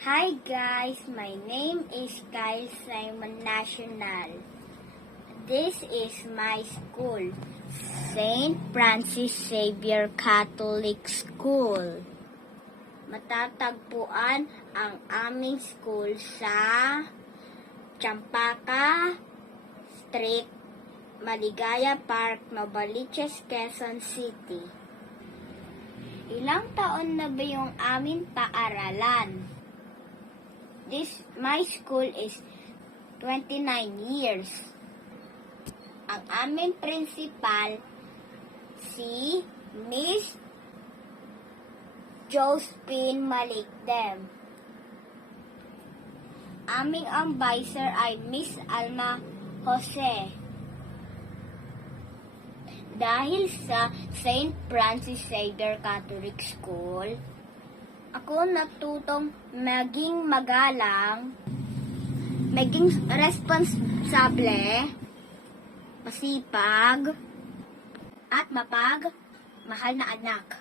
Hi guys, my name is Kyle Simon National. This is my school, St. Francis Xavier Catholic School. Matatagpuan ang aming school sa Champaka Street, Maligaya Park, Novaliches, Quezon City. Ilang taon na ba yung aming paaralan? My school is 29 years. Ang aming principal, si Miss Josephine Malikdem. Aming advisor ay Miss Alma Jose. Dahil sa St. Francis Xavier Catholic School, ako natutong maging magalang, maging responsable, masipag, at mapagmahal na anak.